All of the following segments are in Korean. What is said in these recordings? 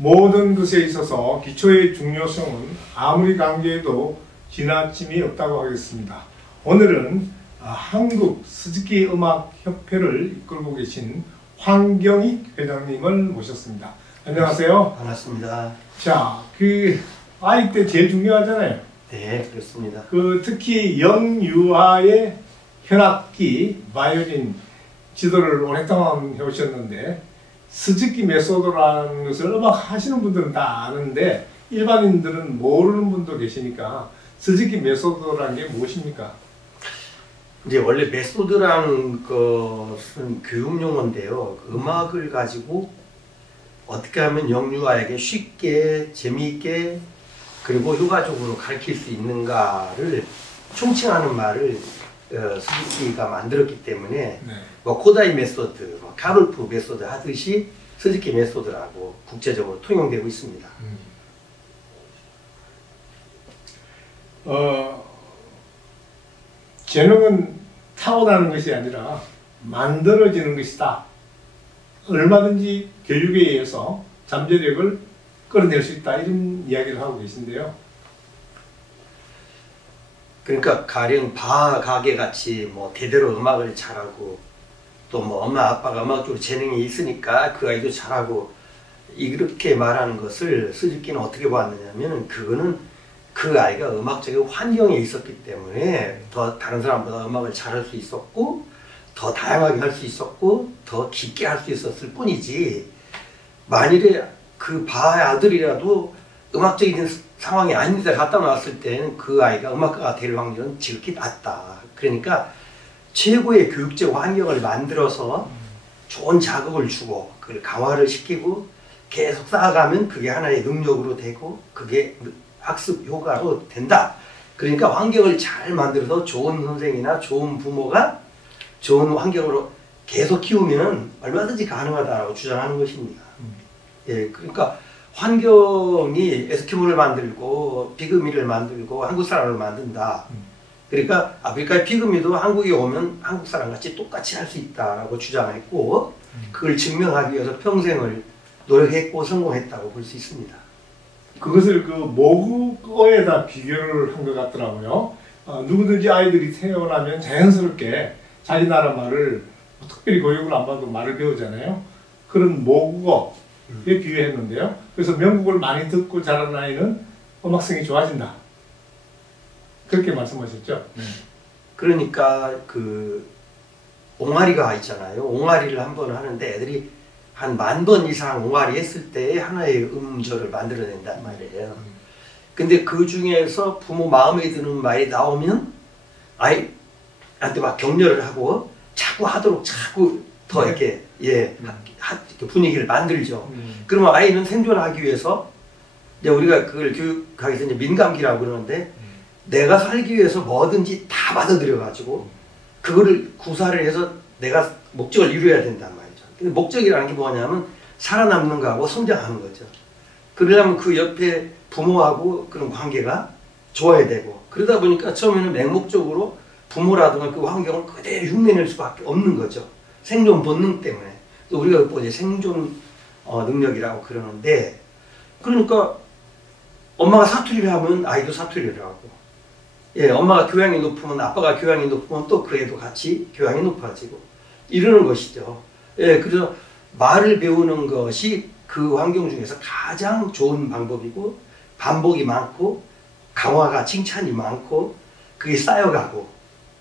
모든 것에 있어서 기초의 중요성은 아무리 강조해도 지나침이 없다고 하겠습니다. 오늘은 한국 스즈키 음악협회를 이끌고 계신 황경익 회장님을 모셨습니다. 안녕하세요. 반갑습니다. 자, 아이 때 제일 중요하잖아요. 네, 그렇습니다. 특히 영유아의 현악기, 바이올린 지도를 오랫동안 해오셨는데 스즈키 메소드라는 것을 음악 하시는 분들은 다 아는데 일반인들은 모르는 분도 계시니까 스즈키 메소드라는 게 무엇입니까? 이제 원래 메소드라는 것은 교육 용어인데요. 음악을 가지고 어떻게 하면 영유아에게 쉽게 재미있게 그리고 효과적으로 가르칠 수 있는가를 총칭하는 말을 스즈키가 만들었기 때문에 네. 코다이 메소드, 카롤프 메소드 하듯이 스즈키 메소드라고 국제적으로 통용되고 있습니다. 재능은 타고나는 것이 아니라 만들어지는 것이다. 얼마든지 교육에 의해서 잠재력을 끌어낼 수 있다. 이런 이야기를 하고 계신데요. 그러니까 가령 바 가게 같이 대대로 음악을 잘하고 또 엄마 아빠가 음악적으로 재능이 있으니까 그 아이도 잘하고 이렇게 말하는 것을 스즈키는 어떻게 봤느냐면 그거는 그 아이가 음악적인 환경에 있었기 때문에 더 다른 사람보다 음악을 잘할 수 있었고 더 다양하게 할 수 있었고 더 깊게 할 수 있었을 뿐이지 만일에 그 바의 아들이라도 음악적인 상황이 아닌 데 갖다 놨을 때는 그 아이가 음악가가 될 확률은 지극히 낮다. 그러니까 최고의 교육적 환경을 만들어서 좋은 자극을 주고 그걸 강화를 시키고 계속 쌓아가면 그게 하나의 능력으로 되고 그게 학습 효과로 된다. 그러니까 환경을 잘 만들어서 좋은 선생이나 좋은 부모가 좋은 환경으로 계속 키우면 얼마든지 가능하다고 주장하는 것입니다. 예, 그러니까 환경이 에스키모를 만들고 피그미를 만들고 한국 사람을 만든다. 그러니까 아프리카의 피그미도 한국에 오면 한국 사람같이 똑같이 할 수 있다라고 주장했고 그걸 증명하기 위해서 평생을 노력했고 성공했다고 볼 수 있습니다. 그것을 모국어에다 비교를 한 것 같더라고요. 누구든지 아이들이 태어나면 자연스럽게 자기 나라 말을 특별히 교육을 안 받아도 말을 배우잖아요. 그런 모국어에 비유했는데요. 그래서 명곡을 많이 듣고 자란 아이는 음악성이 좋아진다. 그렇게 말씀하셨죠? 그러니까 옹알이가 있잖아요. 옹알이를 한번 하는데 애들이 한 10,000번 이상 옹알이 했을 때 하나의 음절을 만들어낸단 말이에요. 근데 그 중에서 부모 마음에 드는 말이 나오면 아이한테 막 격려를 하고 자꾸 하도록 자꾸 더 이렇게 분위기를 만들죠. 그러면 아이는 생존하기 위해서 이제 우리가 그걸 교육하기 위해서 이제 민감기라고 그러는데 내가 살기 위해서 뭐든지 다 받아들여가지고 그거를 구사를 해서 내가 목적을 이루어야 된단 말이죠. 근데 목적이라는 게 뭐냐면 살아남는 거하고 성장하는 거죠. 그러려면 그 옆에 부모하고 그런 관계가 좋아야 되고 그러다 보니까 처음에는 맹목적으로 부모라든가 그 환경을 그대로 흉내낼 수밖에 없는 거죠. 생존 본능 때문에. 또 우리가 이제 생존 능력이라고 그러는데 그러니까 엄마가 사투리를 하면 아이도 사투리를 하고 엄마가 교양이 높으면 아빠가 교양이 높으면 또 그 애도 같이 교양이 높아지고 이러는 것이죠. 그래서 말을 배우는 것이 그 환경 중에서 가장 좋은 방법이고 반복이 많고 강화가 칭찬이 많고 그게 쌓여가고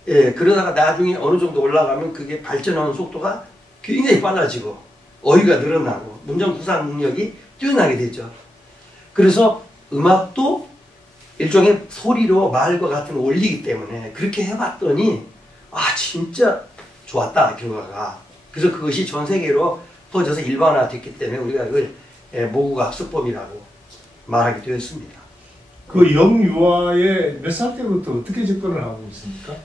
그러다가 나중에 어느 정도 올라가면 그게 발전하는 속도가 굉장히 빨라지고 어휘가 늘어나고 문장 구사 능력이 뛰어나게 되죠. 그래서 음악도 일종의 소리로 말과 같은 걸 올리기 때문에 그렇게 해봤더니 진짜 좋았다 결과가. 그래서 그것이 전 세계로 퍼져서 일반화됐기 때문에 우리가 그걸 모국어 학습법이라고 말하게 되었습니다. 그 영유아의 몇 살 때부터 어떻게 접근을 하고 있습니까?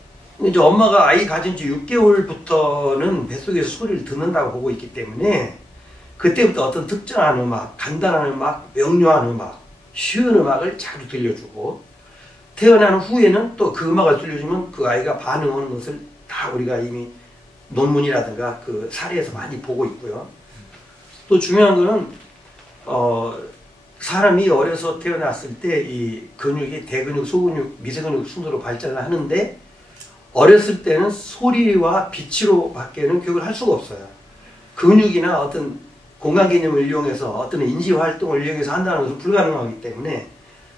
이제 엄마가 아이 가진 지 6개월부터는 뱃속에서 소리를 듣는다고 보고 있기 때문에 그때부터 어떤 특정한 음악, 간단한 음악, 명료한 음악, 쉬운 음악을 자주 들려주고 태어난 후에는 또 그 음악을 들려주면 그 아이가 반응하는 것을 다 우리가 이미 논문이라든가 그 사례에서 많이 보고 있고요. 또 중요한 거는 사람이 어려서 태어났을 때 이 근육이 대근육, 소근육, 미세근육 순으로 발전을 하는데 어렸을 때는 소리와 빛으로 밖에는 교육을 할 수가 없어요. 근육이나 어떤 공간 개념을 이용해서 어떤 인지 활동을 이용해서 한다는 것은 불가능하기 때문에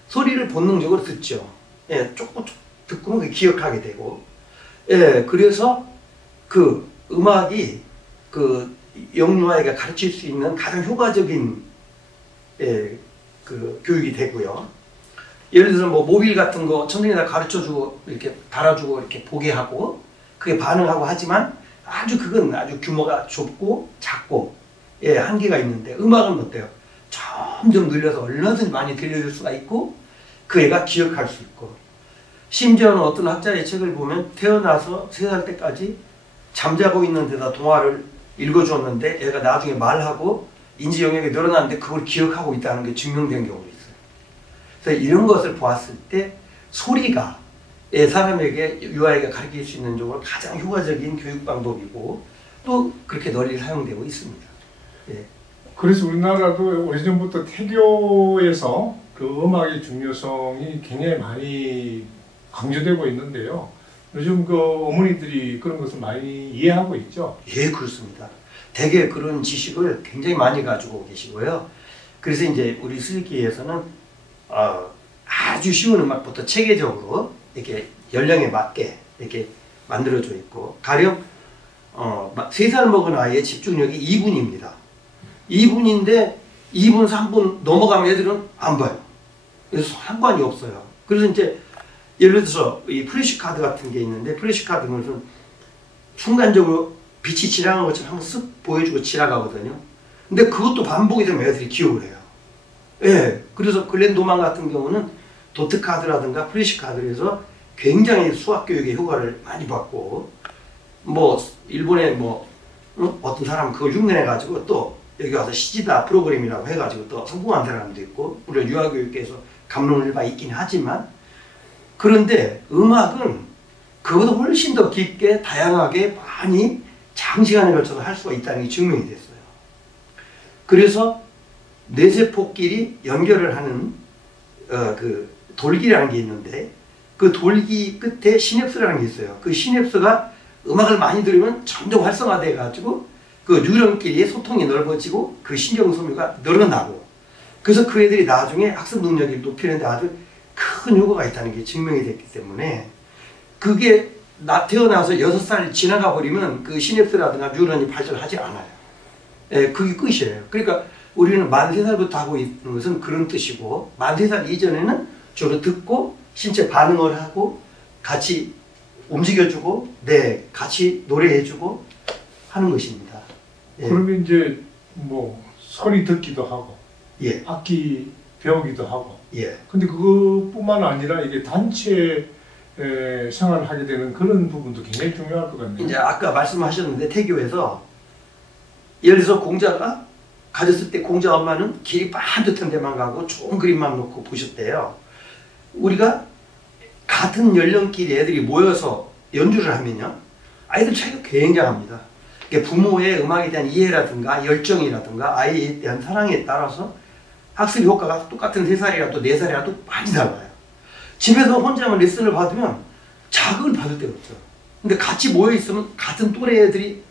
소리를 본능적으로 듣죠. 예, 조금 듣고는 기억하게 되고, 예, 그래서 그 음악이 그 영유아에게 가르칠 수 있는 가장 효과적인 그 교육이 되고요. 예를 들어서 뭐 모빌 같은 거 천천히 가르쳐주고 이렇게 달아주고 이렇게 보게 하고 그게 반응하고 하지만 그건 아주 규모가 좁고 작고 예, 한계가 있는데 음악은 어때요? 점점 늘려서 얼마든지 많이 들려줄 수가 있고 그 애가 기억할 수 있고 심지어는 어떤 학자의 책을 보면 태어나서 3살 때까지 잠자고 있는 데다 동화를 읽어주었는데 애가 나중에 말하고 인지 영역이 늘어나는데 그걸 기억하고 있다는 게 증명된 경우도 있어요. 그래서 이런 것을 보았을 때 소리가 사람에게 유아에게 가르칠 수 있는 쪽으로 가장 효과적인 교육 방법이고 또 그렇게 널리 사용되고 있습니다. 예. 그래서 우리나라도 오래전부터 태교에서 그 음악의 중요성이 굉장히 많이 강조되고 있는데요. 요즘 그 어머니들이 그런 것을 많이 이해하고 있죠? 예, 그렇습니다. 대개 그런 지식을 굉장히 많이 가지고 계시고요. 그래서 이제 우리 슬기에서는 아주 쉬운 음악부터 체계적으로 이렇게 연령에 맞게 이렇게 만들어져 있고 가령 3살 먹은 아이의 집중력이 2분입니다. 2분인데 2분, 3분 넘어가면 애들은 안 봐요. 그래서 상관이 없어요. 그래서 이제 예를 들어서 이 플래시카드 같은 게 있는데 플래시카드는 순간적으로 빛이 지나가는 것처럼 한번 쓱 보여주고 지나가거든요. 근데 그것도 반복이 되면 애들이 기억을 해요. 예. 그래서 글렌도만 같은 경우는 도트카드라든가 플래시카드에서 굉장히 수학 교육의 효과를 많이 받고 뭐 일본의 어떤 사람은 그걸 흉내내가지고 또 여기 와서 시지다 프로그램이라고 해가지고 또 성공한 사람도 있고 물론 유아교육계에서 감론을 바 있긴 하지만 그런데 음악은 그보다 훨씬 더 깊게 다양하게 많이 장시간에 걸쳐서 할 수가 있다는 게 증명이 됐어요. 그래서 뇌세포끼리 연결을 하는 그 돌기라는 게 있는데 그 돌기 끝에 시냅스라는 게 있어요. 그 시냅스가 음악을 많이 들으면 점점 활성화돼 가지고 그 뉴런끼리의 소통이 넓어지고 그 신경 소묘가 늘어나고 그래서 그 애들이 나중에 학습 능력을 높이는데 아주 큰 효과가 있다는 게 증명이 됐기 때문에 그게 태어나서 6살 지나가 버리면 그 시냅스라든가 뉴런이 발전하지 않아요. 예, 그게 끝이에요. 그러니까 우리는 만 3살부터 하고 있는 것은 그런 뜻이고 만 3살 이전에는 주로 듣고 신체 반응을 하고 같이 움직여주고 같이 노래해주고 하는 것입니다. 예. 그러면 이제 뭐 소리 듣기도 하고 예. 악기 배우기도 하고 예. 근데 그것뿐만 아니라 이게 단체 생활을 하게 되는 그런 부분도 굉장히 중요할 것 같네요. 이제 아까 말씀하셨는데 태교에서 예를 들어서 공자가 가졌을 때 공자 엄마는 길이 반듯한 데만 가고 좋은 그림만 놓고 보셨대요. 우리가 같은 연령끼리 애들이 모여서 연주를 하면요. 아이들 차이가 굉장합니다. 부모의 음악에 대한 이해라든가 열정이라든가 아이에 대한 사랑에 따라서 학습 효과가 똑같은 3살이라도 4살이라도 많이 달라요. 집에서 혼자만 레슨을 받으면 자극을 받을 데가 없어요. 근데 같이 모여있으면 같은 또래 애들이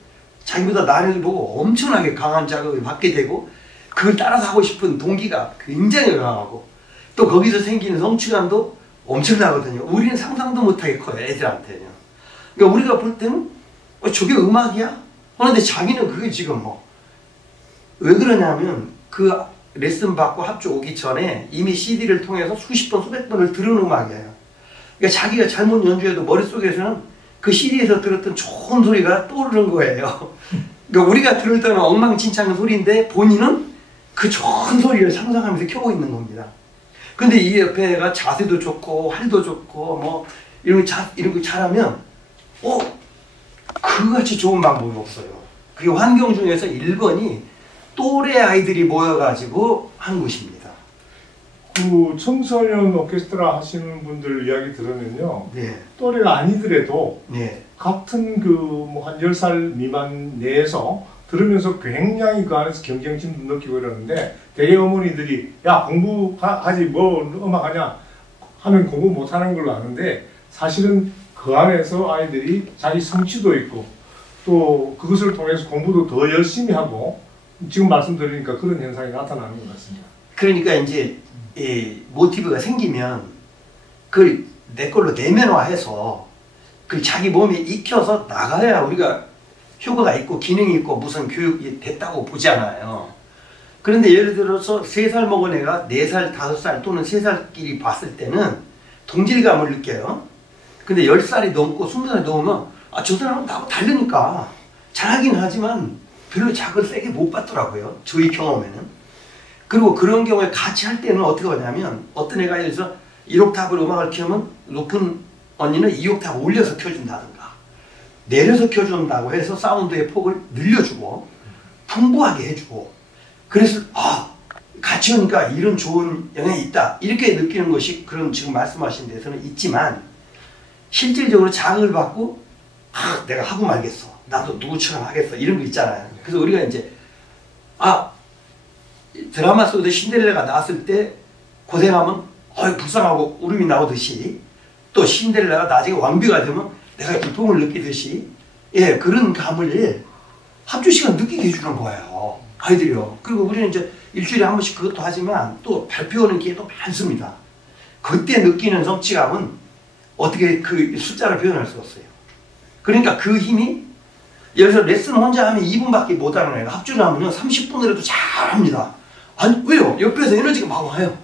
자기보다 나은 애들 보고 엄청나게 강한 자극을 받게 되고 그걸 따라서 하고 싶은 동기가 굉장히 강하고 또 거기서 생기는 성취감도 엄청나거든요. 우리는 상상도 못하게 커요. 애들한테는. 그러니까 우리가 볼 때는 저게 음악이야? 그런데 자기는 그게 지금 왜 그러냐면 그 레슨 받고 합주 오기 전에 이미 CD를 통해서 수십 번 수백 번을 들은 음악이에요. 그러니까 자기가 잘못 연주해도 머릿속에서는 그 CD에서 들었던 좋은 소리가 떠오르는 거예요. 그러니까 우리가 들을 때는 엉망진창한 소리인데 본인은 그 좋은 소리를 상상하면서 켜고 있는 겁니다. 근데 이 옆에가 자세도 좋고 활도 좋고 이런 거 잘하면 그같이 좋은 방법이 없어요. 그게 환경 중에서 1번이 또래 아이들이 모여가지고 한 곳입니다. 그 청소년 오케스트라 하시는 분들 이야기 들으면요. 네. 또래가 아니더라도 네. 같은 한 10살 미만 내에서 들으면서 굉장히 그 안에서 경쟁심도 느끼고 이러는데 대개 어머니들이 야 공부하지 뭐 음악하냐 하면 공부 못하는 걸로 아는데 사실은 그 안에서 아이들이 자기 성취도 있고 또 그것을 통해서 공부도 더 열심히 하고 지금 말씀드리니까 그런 현상이 나타나는 것 같습니다. 그러니까 이제 이 모티브가 생기면 그걸 내 걸로 내면화해서 그 자기 몸에 익혀서 나가야 우리가 효과가 있고 기능이 있고 무슨 교육이 됐다고 보잖아요. 그런데 예를 들어서 3살 먹은 애가 4살, 5살 또는 3살끼리 봤을 때는 동질감을 느껴요. 근데 10살이 넘고 20살이 넘으면 아, 저 사람은 나하고 다르니까 잘하긴 하지만 별로 작을 세게 못 받더라고요. 저희 경험에는. 그리고 그런 경우에 같이 할 때는 어떻게 하냐면 어떤 애가 예를 들어서 1옥탑으로 음악을 켜면 높은 언니는 2옥탑 올려서 켜준다든가 내려서 켜준다고 해서 사운드의 폭을 늘려주고 풍부하게 해주고 그래서 아 같이 하니까 이런 좋은 영향이 있다 이렇게 느끼는 것이 그런 지금 말씀하신 데서는 있지만 실질적으로 자극을 받고 아 내가 하고 말겠어 나도 누구처럼 하겠어 이런 거 있잖아요. 그래서 우리가 이제 아 드라마 속에서 신데렐라가 나왔을 때 고생하면 불쌍하고 울음이 나오듯이 또 신데렐라가 나중에 왕비가 되면 내가 기쁨을 느끼듯이 예 그런 감을 합주 시간 느끼게 해주는 거예요 아이들이요. 그리고 우리는 이제 일주일에 한 번씩 그것도 하지만 또 발표하는 기회도 많습니다. 그때 느끼는 성취감은 어떻게 그 숫자를 표현할 수 없어요. 그러니까 그 힘이 예를 들어 레슨 혼자 하면 2분밖에 못하는 애가 합주를 하면 30분이라도 잘합니다. 아니 왜요? 옆에서 에너지가 막 와요.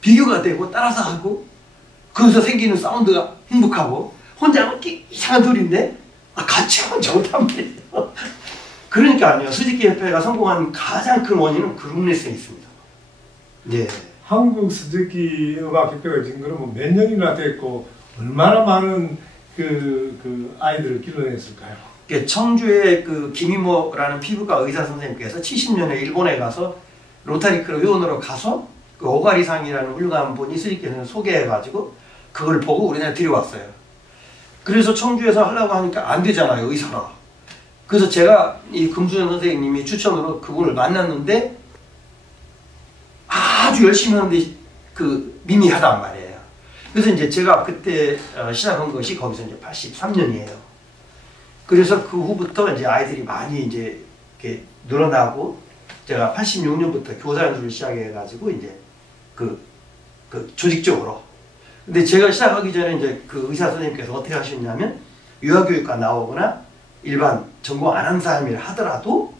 비교가 되고 따라서 하고 거기서 생기는 사운드가 행복하고 혼자 하면 이상한 소리인데 같이 하면 좋단 말이에요. 그러니까 아니요. 스즈키협회가 성공한 가장 큰 원인은 그룹 레슨이 있습니다. 예. 한국 스즈키 음악협회가 지금 그러면 몇 년이나 됐고 얼마나 많은 그 아이들을 길러냈을까요? 청주의 그 김이모라는 피부과 의사 선생님께서 70년에 일본에 가서 로타리클 회원으로 가서 그 오가리상이라는 훌륭한 분이 스즈키에서 소개해가지고 그걸 보고 우리나라에 들여왔어요. 그래서 청주에서 하려고 하니까 안 되잖아요, 의사라. 그래서 제가 이 금수현 선생님이 추천으로 그분을 만났는데 아주 열심히 하는데 그 미미하단 말이에요. 그래서 이제 제가 그때 시작한 것이 거기서 이제 83년이에요. 그래서 그 후부터 이제 아이들이 많이 이제 이렇게 늘어나고 제가 86년부터 교사 연수를 시작해가지고 이제 그 조직적으로. 근데 제가 시작하기 전에 이제 그 의사 선생님께서 어떻게 하셨냐면 유아교육과 나오거나 일반 전공 안 한 사람이라 하더라도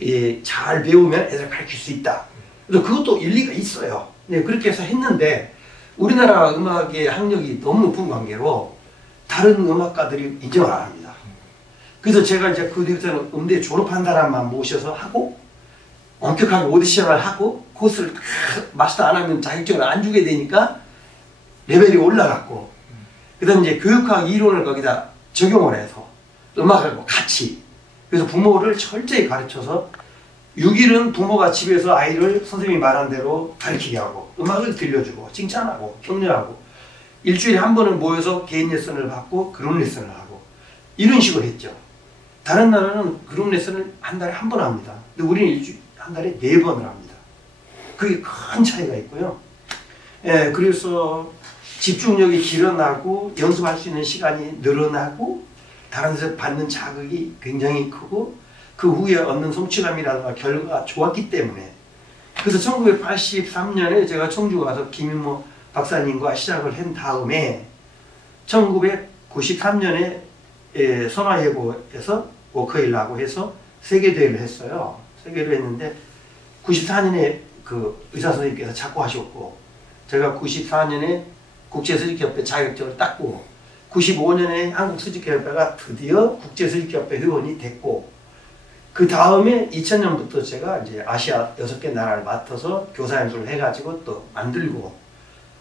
예, 잘 배우면 애들 가르칠 수 있다. 그래서 그것도 일리가 있어요. 네, 그렇게 해서 했는데 우리나라 음악의 학력이 너무 높은 관계로 다른 음악가들이 인정을 안 합니다. 그래서 제가 이제 그 뒤부터는 음대 졸업한 사람만 모셔서 하고 엄격하게 오디션을 하고 코스를 마스터 안 하면 자격증을 안 주게 되니까 레벨이 올라갔고 그 다음에 이제 교육학 이론을 거기다 적용을 해서 음악하고 같이 그래서 부모를 철저히 가르쳐서 6일은 부모가 집에서 아이를 선생님이 말한 대로 가르치게 하고 음악을 들려주고 칭찬하고 격려하고 일주일에 한 번은 모여서 개인 레슨을 받고 그룹 레슨을 하고 이런 식으로 했죠. 다른 나라는 그룹 레슨을 한 달에 한 번 합니다. 근데 우리는 일주일에 한 달에 4번을 합니다. 그게 큰 차이가 있고요. 예, 그래서 집중력이 길어나고 연습할 수 있는 시간이 늘어나고 다른 데서 받는 자극이 굉장히 크고 그 후에 얻는 성취감이라든가 결과가 좋았기 때문에 그래서 1983년에 제가 청주 가서 김인모 박사님과 시작을 한 다음에 1993년에 선화예고에서 워커힐라고 해서 세계대회를 했어요. 세계를 했는데 94년에 그 의사 선생님께서 자꾸 하셨고 제가 94년에 국제스즈키협회 자격증을 땄고 95년에 한국스즈키협회가 드디어 국제스즈키협회 회원이 됐고 그 다음에 2000년부터 제가 이제 아시아 6개 나라를 맡아서 교사 연수를 해가지고 또 만들고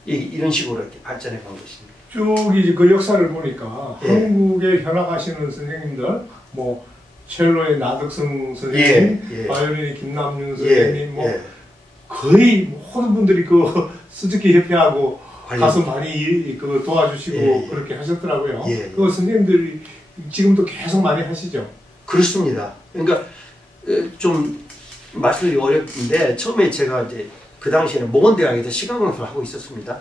이런 식으로 이렇게 발전해 간 것입니다. 쭉 이제 그 역사를 보니까 예. 한국에 현악하시는 선생님들 뭐 첼로의 나덕성 선생님, 예. 바이올린의 김남윤 선생님 예. 뭐 거의 모든 분들이 그 스즈키 협회하고 가서 많이 그 도와주시고 예. 그렇게 하셨더라고요. 예. 그 선생님들이 지금도 계속 많이 하시죠. 그렇습니다. 그러니까 좀 말씀드리기 어렵는데 처음에 제가 이제 그 당시에는 모건대학에서 시간 강사를 하고 있었습니다.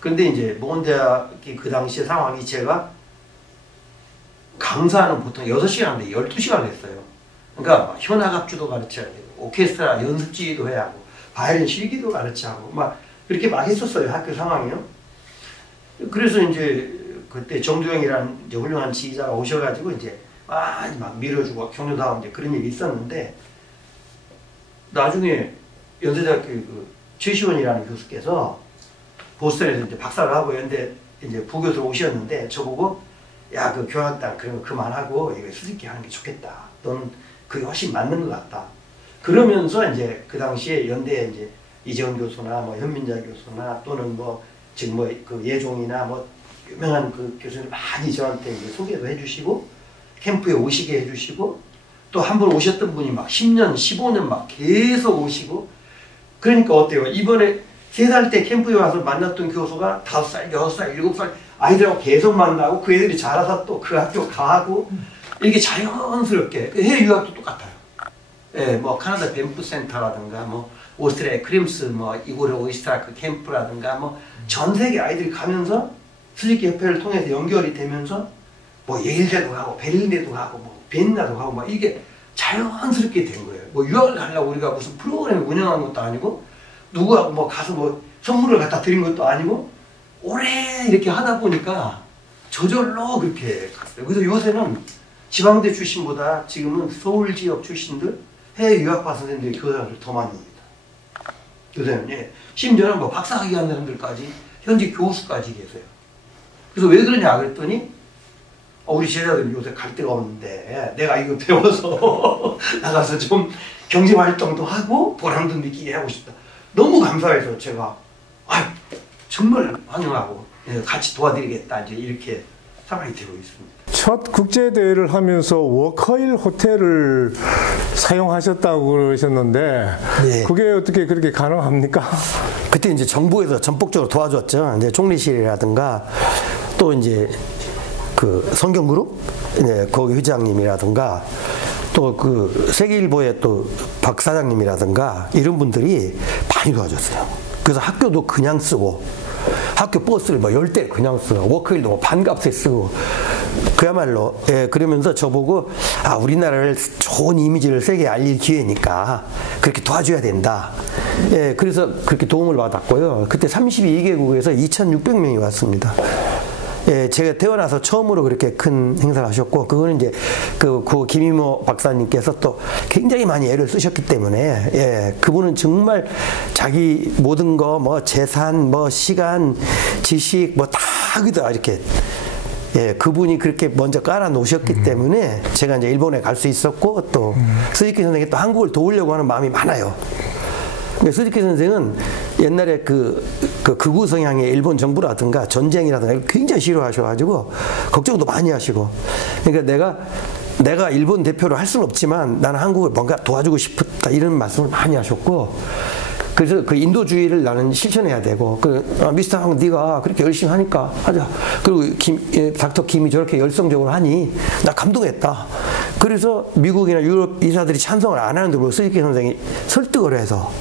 그런데 이제 모건대학이 그 당시에 상황이 제가 강사는 보통 6시간 하는데 12시간 했어요. 그러니까 현악악주도 가르쳐야 되고 오케스트라 연습지도 해야 하고 바이올린 실기도 가르쳐야 하고 막 그렇게 막 했었어요. 학교 상황이요. 그래서 이제 그때 정두영이라는 이제 훌륭한 지휘자가 오셔가지고 이제 많이 막 밀어주고 격려다운 이제 그런 일이 있었는데 나중에 연세대학교 그 최시원이라는 교수께서 보스턴에서 이제 박사를 하고 연대 이제 부교수로 오셨는데 저보고 야 그 교학당 그런 거 그만하고 이거 수직기 하는 게 좋겠다. 너는 그게 훨씬 맞는 것 같다. 그러면서 이제 그 당시에 연대에 이제 이재원 교수나 뭐 현민자 교수나 또는 뭐 지금 뭐 그 예종이나 뭐 유명한 그 교수님 많이 저한테 이제 소개도 해주시고 캠프에 오시게 해주시고 또 한 번 오셨던 분이 막 10년, 15년 막 계속 오시고 그러니까 어때요? 이번에 3살 때 캠프에 와서 만났던 교수가 5살, 6살, 7살 아이들하고 계속 만나고 그 애들이 자라서 또 그 학교 가고 이렇게 자연스럽게 해외 유학도 똑같아요. 예, 뭐 카나다 밴프 센터라든가 뭐 오스트리아 크림스 뭐 이고르 오이스트라크 캠프라든가 뭐 전 세계 아이들이 가면서 수직기 협회를 통해서 연결이 되면서 뭐 예일대도 가고 베를린대도 가고 뭐 비엔나도 가고 막 이게 자연스럽게 된 거예요. 뭐 유학을 가려고 우리가 무슨 프로그램을 운영한 것도 아니고 누구하고 뭐 가서 뭐 선물을 갖다 드린 것도 아니고 오래 이렇게 하다 보니까 저절로 그렇게 갔어요. 그래서 요새는 지방대 출신보다 지금은 서울 지역 출신들 해외 유학파 선생님들이 교사를 더 많이 합니다. 요새는 예. 심지어는 뭐 박사학위 한 사람들까지 현직 교수까지 계세요. 그래서 왜 그러냐 그랬더니 우리 제자들이 요새 갈 데가 없는데 내가 이거 배워서 나가서 좀 경제활동도 하고 보람도 느끼게 하고 싶다. 너무 감사해서 제가 정말 환영하고 같이 도와드리겠다 이제 이렇게 상황이 되고 있습니다. 첫 국제대회를 하면서 워커힐 호텔을 사용하셨다고 그러셨는데 네. 그게 어떻게 그렇게 가능합니까? 그때 이제 정부에서 전폭적으로 도와줬죠. 이제 총리실이라든가 또 이제 그 성경그룹 거기 회장님이라든가 또 그 세계일보의 또 박 사장님이라든가 이런 분들이 많이 도와줬어요. 그래서 학교도 그냥 쓰고 학교 버스를 뭐 10대 그냥 쓰고 워크힐도 뭐 반값에 쓰고 그야말로 그러면서 저보고 우리나라를 좋은 이미지를 세계에 알릴 기회니까 그렇게 도와줘야 된다. 그래서 그렇게 도움을 받았고요. 그때 32개국에서 2,600명이 왔습니다. 제가 태어나서 처음으로 그렇게 큰 행사를 하셨고, 그거는 이제 그 김이모 박사님께서 또 굉장히 많이 애를 쓰셨기 때문에, 그분은 정말 자기 모든 거, 뭐 재산, 뭐 시간, 지식, 뭐 다 거기다 이렇게, 그분이 그렇게 먼저 깔아 놓으셨기 때문에 제가 이제 일본에 갈 수 있었고, 또 스즈키 선생이 또 한국을 도우려고 하는 마음이 많아요. 스즈키 선생은 옛날에 극우 성향의 일본 정부라든가 전쟁이라든가 굉장히 싫어하셔가지고 걱정도 많이 하시고, 그러니까 내가 일본 대표로 할 수는 없지만 나는 한국을 뭔가 도와주고 싶었다 이런 말씀을 많이 하셨고, 그래서 그 인도주의를 나는 실천해야 되고, 미스터 황 네가 그렇게 열심히 하니까 하자. 그리고 닥터 김이 저렇게 열성적으로 하니 나 감동했다. 그래서 미국이나 유럽 이사들이 찬성을 안 하는데 스즈키 선생이 설득을 해서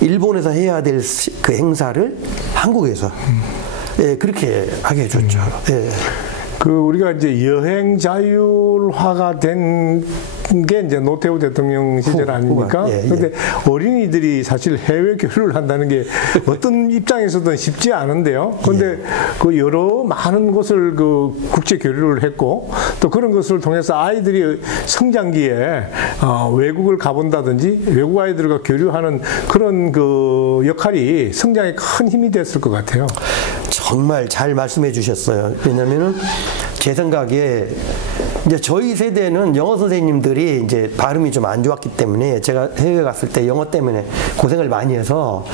일본에서 해야 될 그 행사를 한국에서 그렇게 하게 해줬죠. 우리가 이제 여행 자율화가 된 게 이제 노태우 대통령 시절 아닙니까? 그런데 어린이들이 사실 해외 교류를 한다는 게 어떤 입장에서든 쉽지 않은데요. 그런데 그 여러 많은 곳을 국제 교류를 했고, 또 그런 것을 통해서 아이들이 성장기에 외국을 가본다든지 외국 아이들과 교류하는 그런 그 역할이 성장에 큰 힘이 됐을 것 같아요. 정말 잘 말씀해 주셨어요. 왜냐면은 제 생각에 이제 저희 세대는 영어 선생님들이 이제 발음이 좀 안 좋았기 때문에 제가 해외 갔을 때 영어 때문에 고생을 많이 해서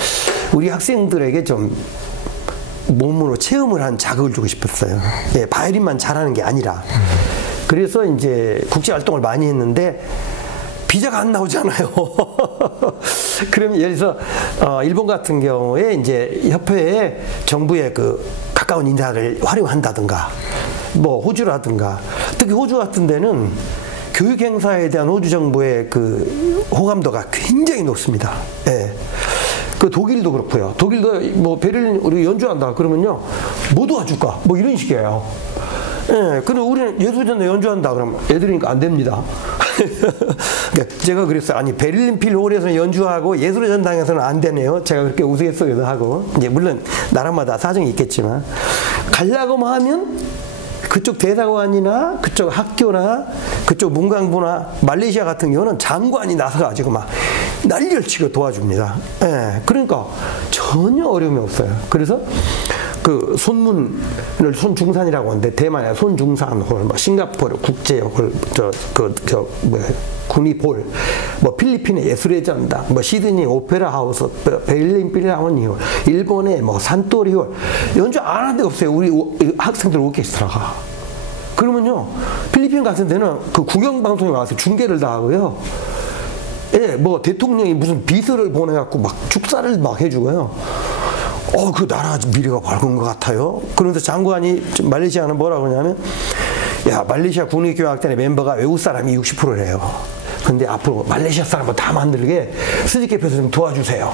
우리 학생들에게 좀 몸으로 체험을 한 자극을 주고 싶었어요. 바이올린만 잘하는 게 아니라. 그래서 이제 국제 활동을 많이 했는데 비자가 안 나오잖아요. 그럼 예를 들어서 일본 같은 경우에 이제 협회에 정부의 그 가까운 인사를 활용한다든가, 뭐 호주라든가, 특히 호주 같은 데는 교육 행사에 대한 호주 정부의 그 호감도가 굉장히 높습니다. 예. 그 독일도 그렇고요. 독일도 뭐 베를린 우리 연주한다 그러면요, 뭐 도와줄까? 뭐 이런 식이에요. 예, 그럼 우리는 예술전당 연주한다 그러면 애들이니까 안 됩니다. 그러니까 제가 그랬어요. 아니 베를린 필홀에서는 연주하고 예술의 전당에서는 안 되네요. 제가 그렇게 우스갯소리도 하고, 이제 물론 나라마다 사정이 있겠지만 가려고 하면 그쪽 대사관이나 그쪽 학교나 그쪽 문광부나 말레이시아 같은 경우는 장관이 나서가지고 막 난리를 치고 도와줍니다. 예, 그러니까 전혀 어려움이 없어요. 그래서 그 손문을 손중산이라고 하는데, 대만의 손중산홀, 뭐 싱가포르 국제홀, 구미볼, 뭐 필리핀의 예술의 전당, 뭐 시드니 오페라 하우스, 베를린 필하모니홀, 일본의 뭐 산토리홀, 연주 안 하는 데가 없어요. 우리 학생들 오케스트라가. 그러면요, 필리핀 같은 데는 그 국영방송에 와서 중계를 다 하고요. 예, 뭐 대통령이 무슨 비서를 보내갖고 막 축사를 막 해주고요. 그 나라 미래가 밝은 것 같아요. 그런데 장관이 말레이시아는 뭐라고 하냐면, 야, 말레이시아 국립교육학단의 멤버가 외국 사람이 60%래요. 근데 앞으로 말레이시아 사람을 다 만들게 스즈케프에서 좀 도와주세요.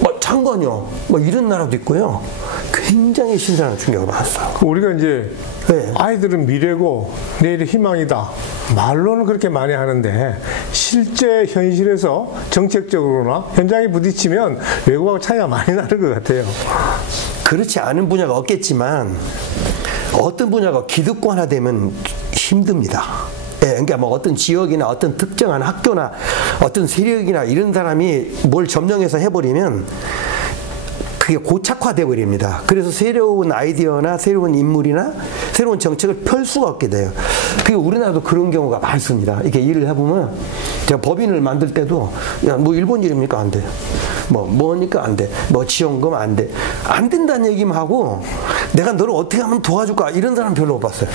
뭐 장관이요. 뭐 이런 나라도 있고요. 굉장히 신선한 충격을 받았어요. 우리가 이제 네. 아이들은 미래고 내일의 희망이다. 말로는 그렇게 많이 하는데 실제 현실에서 정책적으로나 현장에 부딪히면 외국하고 차이가 많이 나는 것 같아요. 그렇지 않은 분야가 없겠지만 어떤 분야가 기득권화되면 힘듭니다. 예, 그러니까 뭐 어떤 지역이나 어떤 특정한 학교나 어떤 세력이나 이런 사람이 뭘 점령해서 해버리면 그게 고착화돼 버립니다. 그래서 새로운 아이디어나 새로운 인물이나 새로운 정책을 펼 수가 없게 돼요. 그게 우리나라도 그런 경우가 많습니다. 이렇게 일을 해보면, 제가 법인을 만들 때도, 야, 뭐 일본 일입니까? 안 돼. 뭐니까 안 돼. 뭐 지원금 안 돼. 안 된다는 얘기만 하고, 내가 너를 어떻게 하면 도와줄까? 이런 사람 별로 못 봤어요.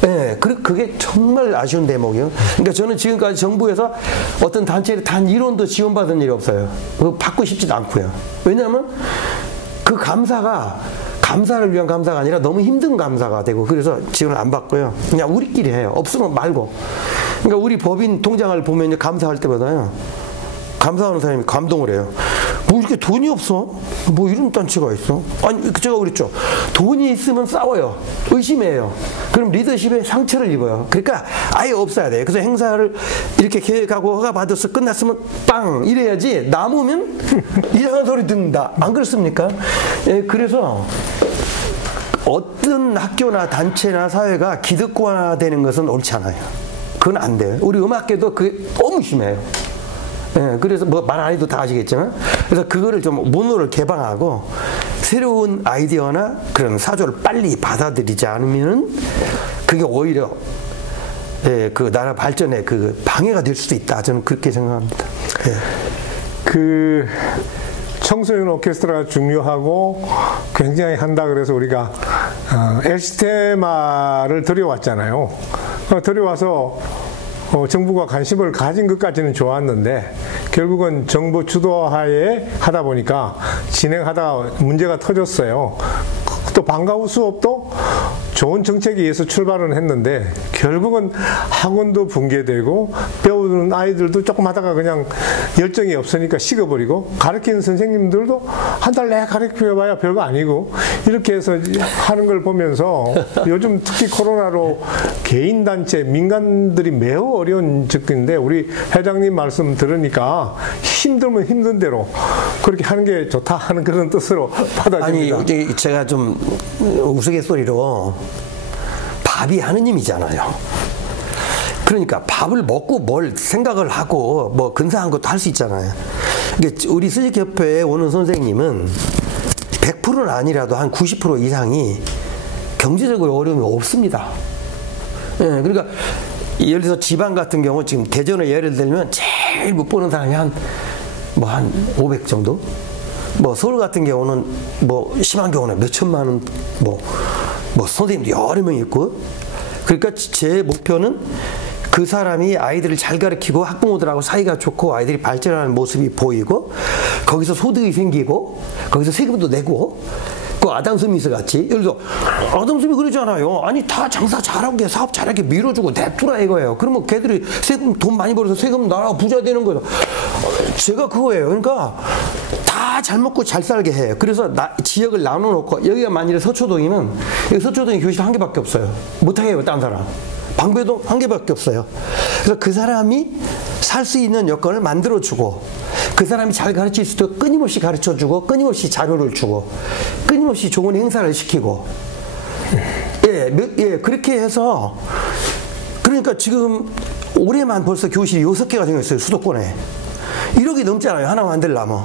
네, 그게 정말 아쉬운 대목이에요. 그러니까 저는 지금까지 정부에서 어떤 단체를 단 1원도 지원받은 일이 없어요. 그거 받고 싶지도 않고요. 왜냐하면 그 감사를 위한 감사가 아니라 너무 힘든 감사가 되고, 그래서 지원을 안 받고요. 그냥 우리끼리 해요. 없으면 말고. 그러니까 우리 법인 통장을 보면 감사할 때마다요, 감사하는 사람이 감동을 해요. 뭐 이렇게 돈이 없어? 뭐 이런 단체가 있어? 아니, 제가 그랬죠. 돈이 있으면 싸워요. 의심해요. 그럼 리더십에 상처를 입어요. 그러니까 아예 없어야 돼요. 그래서 행사를 이렇게 계획하고 허가 받아서 끝났으면 빵! 이래야지, 남으면 이상한 소리 듣는다. 안 그렇습니까? 예, 그래서 어떤 학교나 단체나 사회가 기득권화되는 것은 옳지 않아요. 그건 안 돼요. 우리 음악계도 그게 너무 심해요. 예, 그래서 뭐 말 안 해도 다 아시겠지만, 그래서 그거를 좀 문호를 개방하고 새로운 아이디어나 그런 사조를 빨리 받아들이지 않으면은 그게 오히려 그 나라 발전에 그 방해가 될 수도 있다. 저는 그렇게 생각합니다. 예. 그 청소년 오케스트라가 중요하고 굉장히 한다 그래서 우리가 LC 테마를 들여왔잖아요. 들여와서 정부가 관심을 가진 것까지는 좋았는데, 결국은 정부 주도하에 하다 보니까 진행하다가 문제가 터졌어요. 또 방과후 수업도 좋은 정책에 의해서 출발은 했는데 결국은 학원도 붕괴되고 배우는 아이들도 조금 하다가 그냥 열정이 없으니까 식어버리고, 가르치는 선생님들도 한 달 내에 가르쳐봐야 별거 아니고 이렇게 해서 하는 걸 보면서 요즘 특히 코로나로 개인단체, 민간들이 매우 어려운 적인데, 우리 회장님 말씀 들으니까 힘들면 힘든 대로 그렇게 하는 게 좋다 하는 그런 뜻으로 받아집니다. 아니, 제가 좀 우스갯소리로 밥이 하느님이잖아요. 그러니까 밥을 먹고 뭘 생각을 하고 뭐 근사한 것도 할 수 있잖아요. 그러니까 우리 수직협회에 오는 선생님은 100%는 아니라도 한 90% 이상이 경제적으로 어려움이 없습니다. 예, 그러니까 예를 들어서 지방 같은 경우 지금 대전을 예를 들면 제일 못 보는 사람이 한 500 정도? 뭐 서울 같은 경우는 뭐 심한 경우는 몇 천만 원 뭐 선생님도 여러 명 있고, 그러니까 제 목표는 그 사람이 아이들을 잘 가르치고 학부모들하고 사이가 좋고 아이들이 발전하는 모습이 보이고, 거기서 소득이 생기고 거기서 세금도 내고 그 아담 스미스 같이. 예를 들어 아담 스미스 그러잖아요. 아니 다 장사 잘하게 사업 잘하게 밀어주고 냅두라 이거예요. 그러면 걔들이 세금 돈 많이 벌어서 세금 나라가 부자 되는 거예요. 제가 그거예요. 그러니까 다 잘 먹고 잘 살게 해요. 그래서 지역을 나눠놓고 여기가 만일에 서초동이면 여기 서초동에 교실 한 개밖에 없어요. 못하게 해요. 딴 사람. 방배동 한 개밖에 없어요. 그래서 그 사람이 살 수 있는 여건을 만들어주고 그 사람이 잘 가르칠 수 있도록 끊임없이 가르쳐주고 끊임없이 자료를 주고 끊임없이 좋은 행사를 시키고 예, 그렇게 해서 그러니까 지금 올해만 벌써 교실이 6개가 생겼어요. 수도권에 1억이 넘잖아요. 하나 만들려면.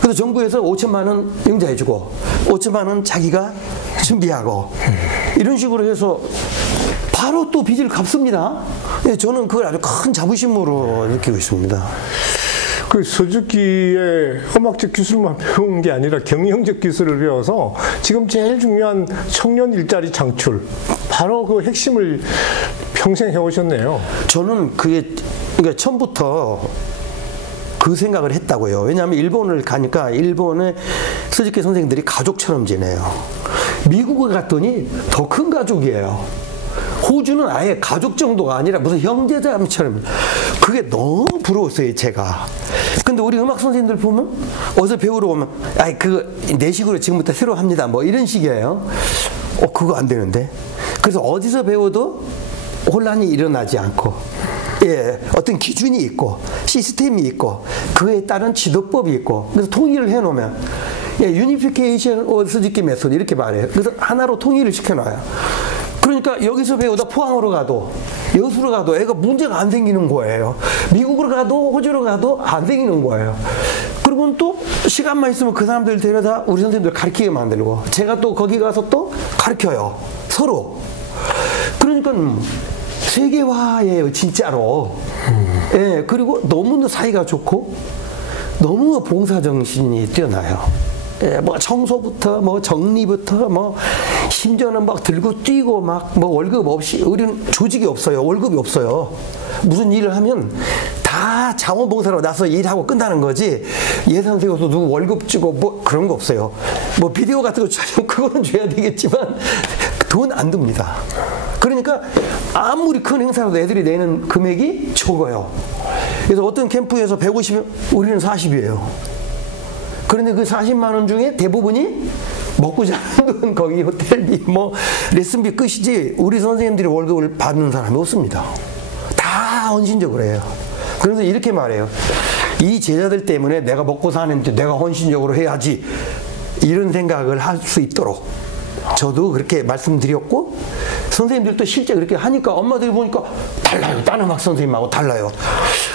그래서 정부에서 5천만 원 융자해주고 5천만 원 자기가 준비하고 이런 식으로 해서 바로 또 빚을 갚습니다. 예, 저는 그걸 아주 큰 자부심으로 느끼고 있습니다. 그 서주기의 음악적 기술만 배운 게 아니라 경영적 기술을 배워서 지금 제일 중요한 청년 일자리 창출 바로 그 핵심을 평생 해오셨네요. 저는 그러니까 처음부터 그 생각을 했다고요. 왜냐하면 일본을 가니까 일본의 서주기 선생님들이 가족처럼 지내요. 미국에 갔더니 더 큰 가족이에요. 호주는 아예 가족 정도가 아니라 무슨 형제자매처럼. 그게 너무 부러웠어요, 제가. 근데 우리 음악 선생님들 보면 어디서 배우러 오면 아이 내 식으로 지금부터 새로 합니다. 뭐 이런 식이에요. 그거 안 되는데. 그래서 어디서 배워도 혼란이 일어나지 않고 예, 어떤 기준이 있고 시스템이 있고 그에 따른 지도법이 있고 그래서 통일을 해놓으면 예, 유니피케이션 오브 서주기 메소드 이렇게 말해요. 그래서 하나로 통일을 시켜놔요. 그러니까 여기서 배우다 포항으로 가도 여수로 가도 애가 문제가 안 생기는 거예요. 미국으로 가도 호주로 가도 안 생기는 거예요. 그리고 또 시간만 있으면 그 사람들 데려다 우리 선생님들 가르치게 만들고 제가 또 거기 가서 또 가르쳐요. 서로. 그러니까 세계화예요, 진짜로. 예, 그리고 너무 사이가 좋고 너무 봉사정신이 뛰어나요. 예, 뭐 청소부터 뭐 정리부터 뭐 심지어는 막 들고 뛰고 막 뭐 월급 없이 우리는 조직이 없어요. 월급이 없어요. 무슨 일을 하면 다 자원봉사로 나서 일하고 끝나는 거지 예산 세워서 누구 월급 주고 뭐 그런 거 없어요. 뭐 비디오 같은 거 촬영 그거는 줘야 되겠지만 돈 안 듭니다. 그러니까 아무리 큰 행사라도 애들이 내는 금액이 적어요. 그래서 어떤 캠프에서 150이면 우리는 40이에요. 그런데 그 40만 원 중에 대부분이 먹고 자는 돈, 거기 호텔비, 뭐 레슨비 끝이지 우리 선생님들이 월급을 받는 사람이 없습니다. 다 헌신적으로 해요. 그래서 이렇게 말해요. 이 제자들 때문에 내가 먹고 사는데 내가 헌신적으로 해야지 이런 생각을 할 수 있도록 저도 그렇게 말씀드렸고 선생님들도 실제 그렇게 하니까 엄마들이 보니까 달라요. 다른 음악 선생님하고 달라요.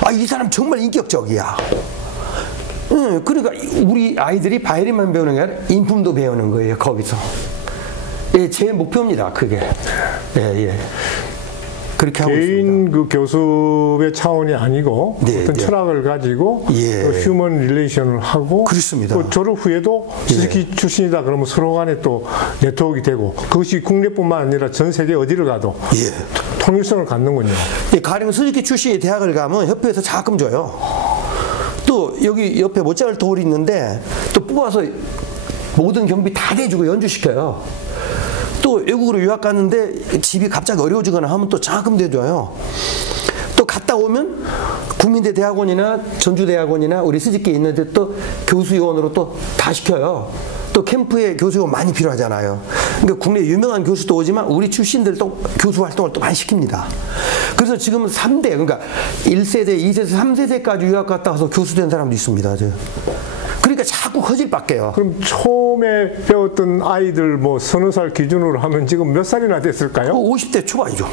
아, 이 사람 정말 인격적이야. 그러니까 우리 아이들이 바이올린만 배우는 게 아니라 인품도 배우는 거예요. 거기서. 예, 제 목표입니다. 그게. 예, 예. 그렇게 하고 개인 있습니다. 그 교수의 차원이 아니고 네, 어떤 네. 철학을 가지고 예. 휴먼 릴레이션을 하고 그렇습니다. 또 졸업 후에도 서주기 출신이다 그러면 서로 간에 또 네트워크가 되고 그것이 국내뿐만 아니라 전 세계 어디를 가도 예. 통일성을 갖는군요. 예, 가령 서주기 출신이 대학을 가면 협회에서 장학금 줘요. 또 여기 옆에 모차르트 홀이 있는데 또 뽑아서 모든 경비 다 대주고 연주시켜요. 또 외국으로 유학 갔는데 집이 갑자기 어려워지거나 하면 또 장학금 대줘요. 또 갔다 오면 국민대 대학원이나 전주대학원이나 우리 서주기에 있는데 또 교수요원으로 또 다 시켜요. 또 캠프에 교수요원 많이 필요하잖아요. 그러니까 국내 유명한 교수도 오지만 우리 출신들도 교수 활동을 또 많이 시킵니다. 그래서 지금 3대 그러니까 1세대, 2세대, 3세대까지 유학 갔다 와서 교수 된 사람도 있습니다. 그러니까 자꾸 거질 밖에요. 그럼 처음에 배웠던 아이들 뭐 서너 살 기준으로 하면 지금 몇 살이나 됐을까요? 50대 초반이죠.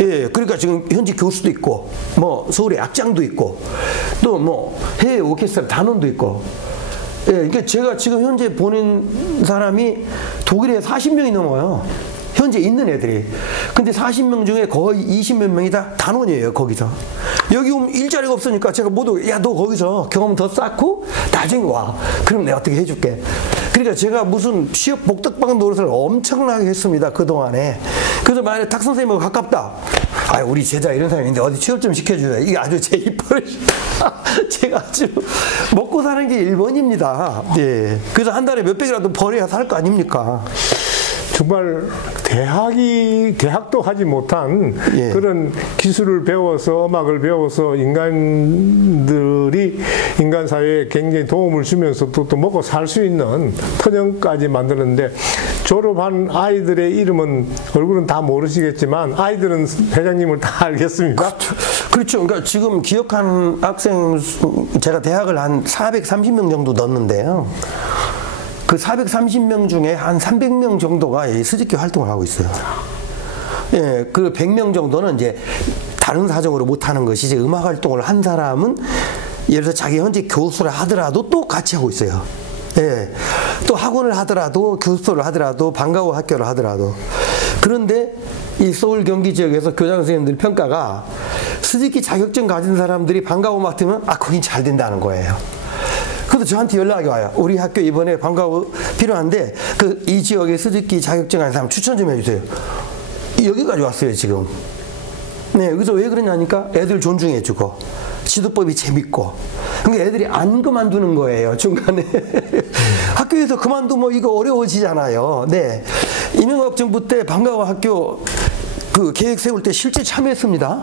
예, 그러니까 지금 현직 교수도 있고, 뭐 서울에 악장도 있고, 또 뭐 해외 오케스트라 단원도 있고. 예, 그러니까 제가 지금 현재 보는 사람이 독일에 40명이 넘어요. 현재 있는 애들이. 근데 40명 중에 거의 20몇 명이 다 단원이에요, 거기서. 여기 오면 일자리가 없으니까 제가 모두, 야, 너 거기서 경험 더 쌓고 나중에 와. 그럼 내가 어떻게 해줄게. 그러니까 제가 무슨 취업 복덕방 노릇을 엄청나게 했습니다, 그동안에. 그래서 만약에 탁 선생님하고 가깝다. 아, 우리 제자 이런 사람이 있는데 어디 취업 좀 시켜줘요. 이게 아주 제 입버릇. 제가 아주 먹고 사는 게 1번입니다. 예. 그래서 한 달에 몇백이라도 벌어야 살 거 아닙니까? 정말 대학도 하지 못한 예. 그런 기술을 배워서 음악을 배워서 인간들이 인간 사회에 굉장히 도움을 주면서 또 먹고 살 수 있는 터전까지 만드는데 졸업한 아이들의 이름은 얼굴은 다 모르시겠지만 아이들은 회장님을 다 알겠습니다. 그렇죠. 그러니까 지금 기억하는 학생 제가 대학을 한 430명 정도 넣었는데요. 그 430명 중에 한 300명 정도가 수직기 활동을 하고 있어요. 예, 그 100명 정도는 이제 다른 사정으로 못하는 것이지 음악 활동을 한 사람은 예를 들어서 자기 현재 교수를 하더라도 또 같이 하고 있어요. 예, 또 학원을 하더라도 교수를 하더라도 방과후 학교를 하더라도 그런데 이 서울 경기 지역에서 교장 선생님들 평가가 수직기 자격증 가진 사람들이 방과후 맡으면 아 거긴 잘 된다는 거예요. 그래서 저한테 연락이 와요. 우리 학교 이번에 방과후 필요한데 이 지역에 수직기 자격증 가진 사람 추천 좀 해주세요. 여기까지 왔어요 지금. 네, 그래서 왜 그러냐니까 애들 존중해주고 지도법이 재밌고 그러니까 애들이 안 그만두는 거예요 중간에. 학교에서 그만두면 이거 어려워지잖아요. 네, 이명박 정부 때 방과후 학교 그 계획 세울 때 실제 참여했습니다.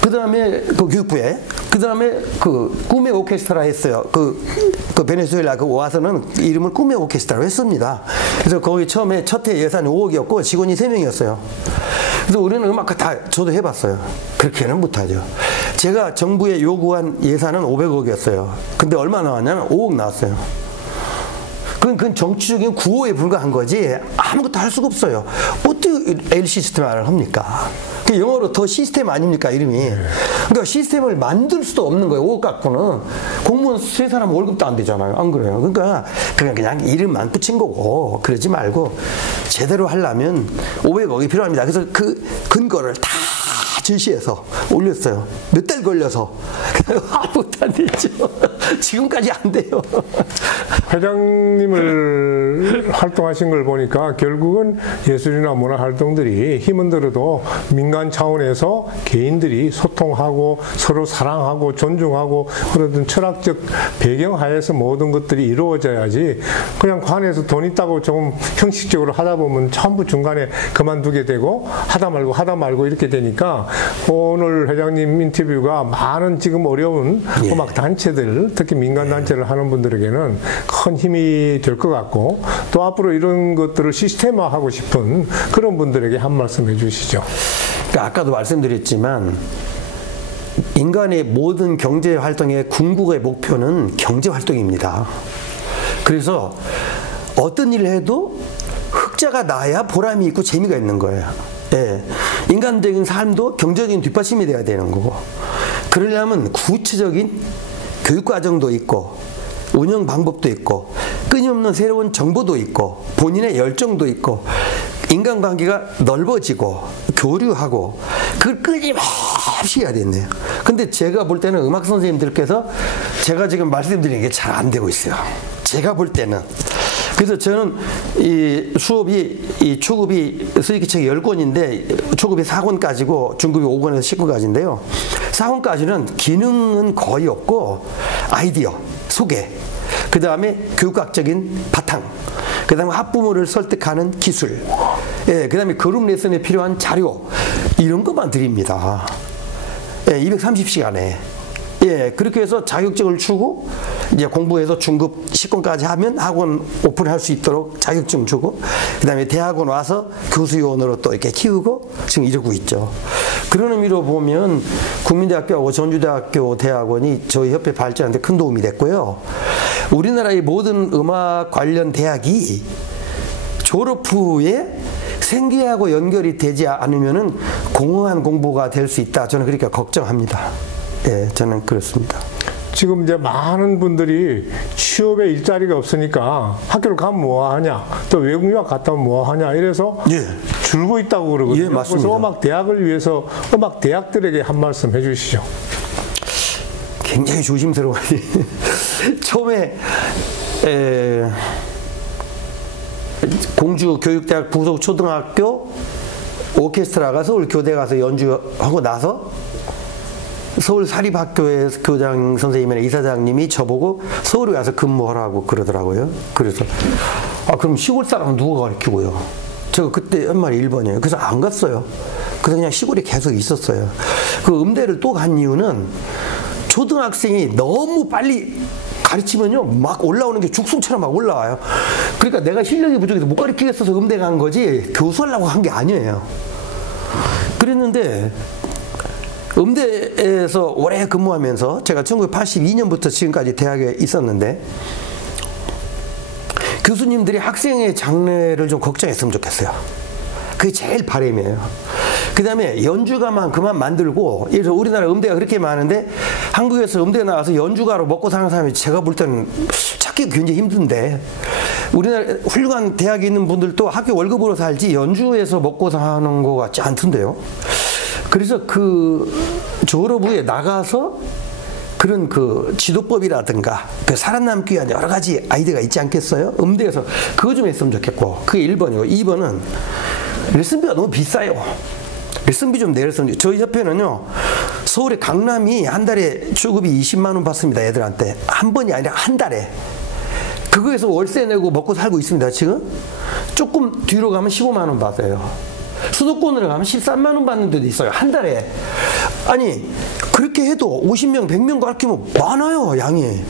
그 다음에 그 교육부에 그 다음에 그 꿈의 오케스트라 했어요. 그 베네수엘라 그 와서는 이름을 꿈의 오케스트라로 했습니다. 그래서 거기 처음에 첫 해 예산이 5억이었고 직원이 3명이었어요. 그래서 우리는 음악과 다 저도 해봤어요. 그렇게는 못하죠. 제가 정부에 요구한 예산은 500억이었어요. 근데 얼마 나왔냐면 5억 나왔어요. 그건 정치적인 구호에 불과한 거지 아무것도 할 수가 없어요. 어떻게 L 시스템화를 합니까? 그 영어로 더 시스템 아닙니까 이름이. 그러니까 시스템을 만들 수도 없는 거예요. 5억 갖고는 공무원 3사람 월급도 안 되잖아요. 안 그래요? 그러니까 그냥 이름만 붙인 거고 그러지 말고 제대로 하려면 500억이 필요합니다. 그래서 그 근거를 다 제시해서 올렸어요. 몇 달 걸려서 아무것도 안 됐죠. 지금까지 안 돼요. 회장님을 활동하신 걸 보니까 결국은 예술이나 문화 활동들이 힘은 들어도 민간 차원에서 개인들이 소통하고 서로 사랑하고 존중하고 그런 철학적 배경 하에서 모든 것들이 이루어져야지 그냥 관에서 돈 있다고 좀 형식적으로 하다 보면 전부 중간에 그만두게 되고 하다 말고 이렇게 되니까 오늘 회장님 인터뷰가 많은 지금 어려운 음악 단체들 특히 민간 단체를 하는 분들에게는 큰 힘이 될 것 같고 또 앞으로 이런 것들을 시스템화하고 싶은 그런 분들에게 한 말씀 해주시죠. 그러니까 아까도 말씀드렸지만 인간의 모든 경제 활동의 궁극의 목표는 경제 활동입니다. 그래서 어떤 일을 해도 흑자가 나야 보람이 있고 재미가 있는 거예요. 예. 인간적인 삶도 경제적인 뒷받침이 돼야 되는 거고 그러려면 구체적인 교육과정도 있고 운영 방법도 있고 끊임없는 새로운 정보도 있고 본인의 열정도 있고 인간관계가 넓어지고 교류하고 그걸 끊임없이 해야 되네요. 근데 제가 볼 때는 음악 선생님들께서 제가 지금 말씀드리는 게 잘 안 되고 있어요. 제가 볼 때는. 그래서 저는 이 수업이 이 초급이 수익기책 10권인데 초급이 4권까지고 중급이 5권에서 10권까지인데요. 4권까지는 기능은 거의 없고 아이디어, 소개, 그 다음에 교육학적인 바탕, 그 다음에 학부모를 설득하는 기술, 예, 그 다음에 그룹 레슨에 필요한 자료 이런 것만 드립니다. 예, 230시간에. 예, 그렇게 해서 자격증을 주고 이제 공부해서 중급 10권까지 하면 학원 오픈할 수 있도록 자격증 주고 그 다음에 대학원 와서 교수요원으로 또 이렇게 키우고 지금 이러고 있죠. 그런 의미로 보면 국민대학교하고 전주대학교 대학원이 저희 협회 발전하는 데 큰 도움이 됐고요. 우리나라의 모든 음악 관련 대학이 졸업 후에 생계하고 연결이 되지 않으면은 공허한 공부가 될 수 있다. 저는 그렇게 걱정합니다. 예, 저는 그렇습니다. 지금 이제 많은 분들이 취업에 일자리가 없으니까 학교를 가면 뭐 하냐, 또 외국 유학 갔다 오면 뭐 하냐 이래서 예. 줄고 있다고 그러거든요. 예, 맞습니다. 그래서 음악 대학을 위해서 음악 대학들에게 한 말씀 해주시죠. 굉장히 조심스러워요. 처음에 공주 교육대학 부속 초등학교 오케스트라가 서울 교대 가서 연주하고 나서 서울 사립학교의 교장 선생님이나 이사장님이 저보고 서울에 와서 근무하라고 그러더라고요. 그래서 그럼 시골 사람은 누가 가르치고요? 제가 그때 연말에 1번이에요. 그래서 안 갔어요. 그래서 그냥 시골에 계속 있었어요. 그 음대를 또 간 이유는 초등학생이 너무 빨리 가르치면요 막 올라오는 게 죽순처럼 막 올라와요. 그러니까 내가 실력이 부족해서 못 가르치겠어서 음대 간 거지 교수하려고 한 게 아니에요. 그랬는데 음대에서 오래 근무하면서 제가 1982년부터 지금까지 대학에 있었는데 교수님들이 학생의 장래를 좀 걱정했으면 좋겠어요. 그게 제일 바람이에요. 그 다음에 연주가만 그만 만들고, 그래서 우리나라 음대가 그렇게 많은데 한국에서 음대 나와서 연주가로 먹고 사는 사람이 제가 볼 때는 찾기 굉장히 힘든데, 우리나라 훌륭한 대학에 있는 분들도 학교 월급으로 살지 연주에서 먹고 사는 거 같지 않던데요. 그래서 그 졸업 후에 나가서 그런 그 지도법이라든가 그 살아남기 위한 여러 가지 아이디어가 있지 않겠어요? 음대에서 그거 좀 했으면 좋겠고, 그게 1번이고 2번은 레슨비가 너무 비싸요. 레슨비 좀 내렸으면. 저희 협회는요 서울의 강남이 한 달에 주급이 20만 원 받습니다. 애들한테 한 번이 아니라 한 달에. 그거에서 월세 내고 먹고 살고 있습니다. 지금 조금 뒤로 가면 15만 원 받아요. 수도권으로 가면 13만 원 받는 데도 있어요. 한 달에. 아니 그렇게 해도 50명 100명 가르치면 많아요 양이.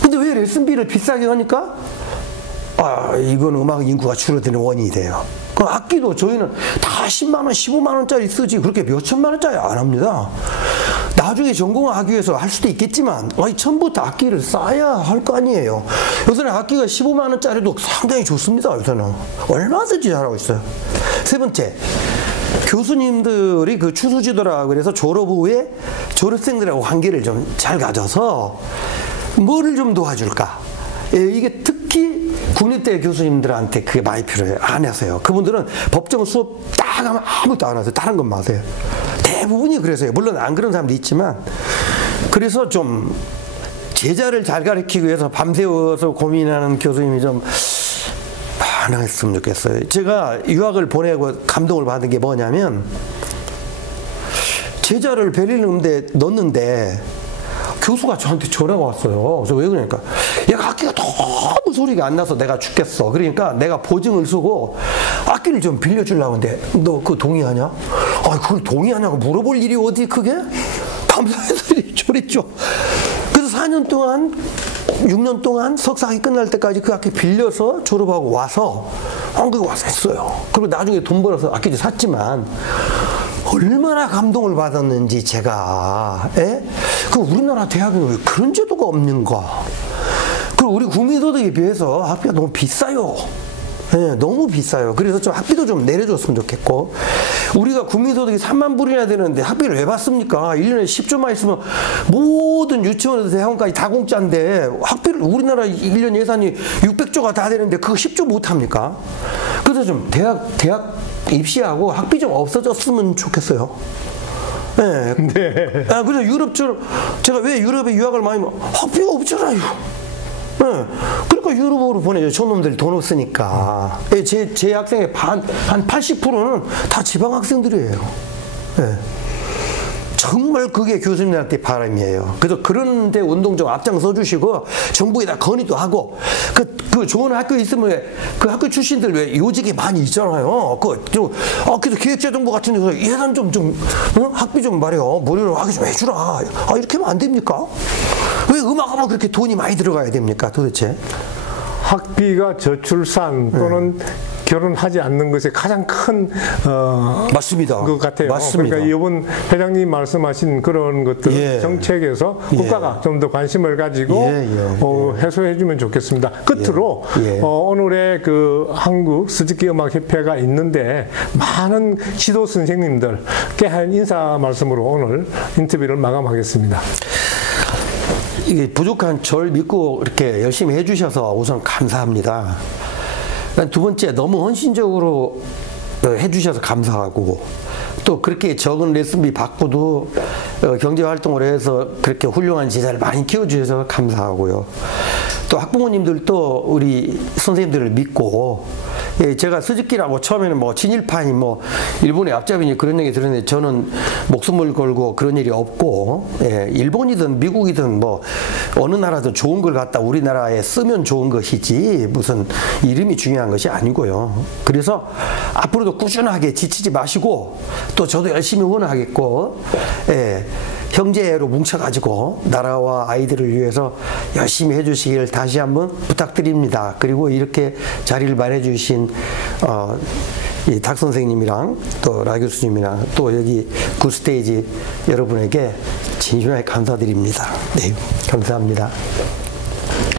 근데 왜 레슨비를 비싸게 하니까 이건 음악 인구가 줄어드는 원인이 돼요. 그 악기도 저희는 다 10만 원 15만 원짜리 쓰지 그렇게 몇천만 원짜리 안 합니다. 나중에 전공하기 위해서 할 수도 있겠지만 처음부터 악기를 쌓아야 할 거 아니에요. 요새는 악기가 15만 원짜리도 상당히 좋습니다. 요새는 얼마든지 잘하고 있어요. 세 번째, 교수님들이 그 추수지도라 그래서 졸업 후에 졸업생들하고 관계를 좀 잘 가져서 뭐를 좀 도와줄까. 이게 특히 국립대 교수님들한테 그게 많이 필요해요. 안 하세요. 그분들은 법정 수업 딱 하면 아무것도 안 하세요. 다른 것만 하세요. 대부분이 그래서요. 물론 안 그런 사람도 있지만. 그래서 좀 제자를 잘 가르치기 위해서 밤새워서 고민하는 교수님이 좀 많았으면 좋겠어요. 제가 유학을 보내고 감동을 받은 게 뭐냐면, 제자를 베를린 음대에 넣었는데 교수가 저한테 전화가 왔어요. 그래서 왜 그러니까 얘가 악기가 너무 소리가 안 나서 내가 죽겠어. 그러니까 내가 보증을 쓰고 악기를 좀 빌려주려고 하는데 너 그거 동의하냐? 그걸 동의하냐고 물어볼 일이 어디 그게? 감사해서 저랬죠. 그래서 4년 동안 6년 동안 석사학위 끝날 때까지 그 악기 빌려서 졸업하고 와서 한국에 와서 했어요. 그리고 나중에 돈 벌어서 악기도 샀지만 얼마나 감동을 받았는지 제가. 그 우리나라 대학은 왜 그런 제도가 없는가. 그리고 우리 국민소득에 비해서 학비가 너무 비싸요. 너무 비싸요. 그래서 좀 학비도 좀 내려줬으면 좋겠고, 우리가 국민소득이 3만 불이나 되는데 학비를 왜 받습니까? 1년에 10조만 있으면 모든 유치원에서 대학원까지 다 공짜인데 학비를, 우리나라 1년 예산이 600조가 다 되는데 그거 10조 못합니까? 그래서 좀 대학 입시하고 학비 좀 없어졌으면 좋겠어요. 네. 그래서 유럽처럼, 제가 왜 유럽에 유학을 많이, 학비가 없잖아요. 그러니까 유럽으로 보내죠. 저놈들이 돈 없으니까. 제 학생의 한 80%는 다 지방 학생들이에요. 정말 그게 교수님들한테 바람이에요. 그래서 그런데 운동 좀 앞장서 주시고 정부에다 건의도 하고, 그 좋은 학교 있으면 그 학교 출신들 왜 요직에 많이 있잖아요. 그래서 기획재정부 같은 데서 예산 학비 좀 말이요 무료로 하게 좀 해주라. 이렇게 하면 안 됩니까? 왜 음악하면 그렇게 돈이 많이 들어가야 됩니까 도대체? 학비가 저출산 또는 결혼하지 않는 것이 가장 큰 맞습니다. 것 같아요. 맞습니다. 그러니까 이번 회장님 말씀하신 그런 것들 정책에서 국가가 좀 더 관심을 가지고 해소해주면 좋겠습니다. 끝으로 오늘의 그 한국 스즈키 음악협회가 있는데 많은 지도 선생님들께 한 인사 말씀으로 오늘 인터뷰를 마감하겠습니다. 이게 부족한 절 믿고 이렇게 열심히 해주셔서 우선 감사합니다. 두 번째, 너무 헌신적으로 해주셔서 감사하고, 또 그렇게 적은 레슨비 받고도 경제활동을 해서 그렇게 훌륭한 제자를 많이 키워주셔서 감사하고요. 또 학부모님들도 우리 선생님들을 믿고, 예, 제가 스즈키라고 처음에는 뭐 친일파니 뭐 일본의 앞잡이니 그런 얘기 들었는데 저는 목숨을 걸고 그런 일이 없고, 예, 일본이든 미국이든 뭐 어느 나라든 좋은 걸 갖다 우리나라에 쓰면 좋은 것이지 무슨 이름이 중요한 것이 아니고요. 그래서 앞으로도 꾸준하게 지치지 마시고 또 저도 열심히 응원하겠고, 예, 형제로 뭉쳐가지고 나라와 아이들을 위해서 열심히 해주시길 다시 한번 부탁드립니다. 그리고 이렇게 자리를 마련해 주신 이 닥 선생님이랑 또 라 교수님이랑 또 여기 굿스테이지 여러분에게 진심하게 감사드립니다. 네, 감사합니다.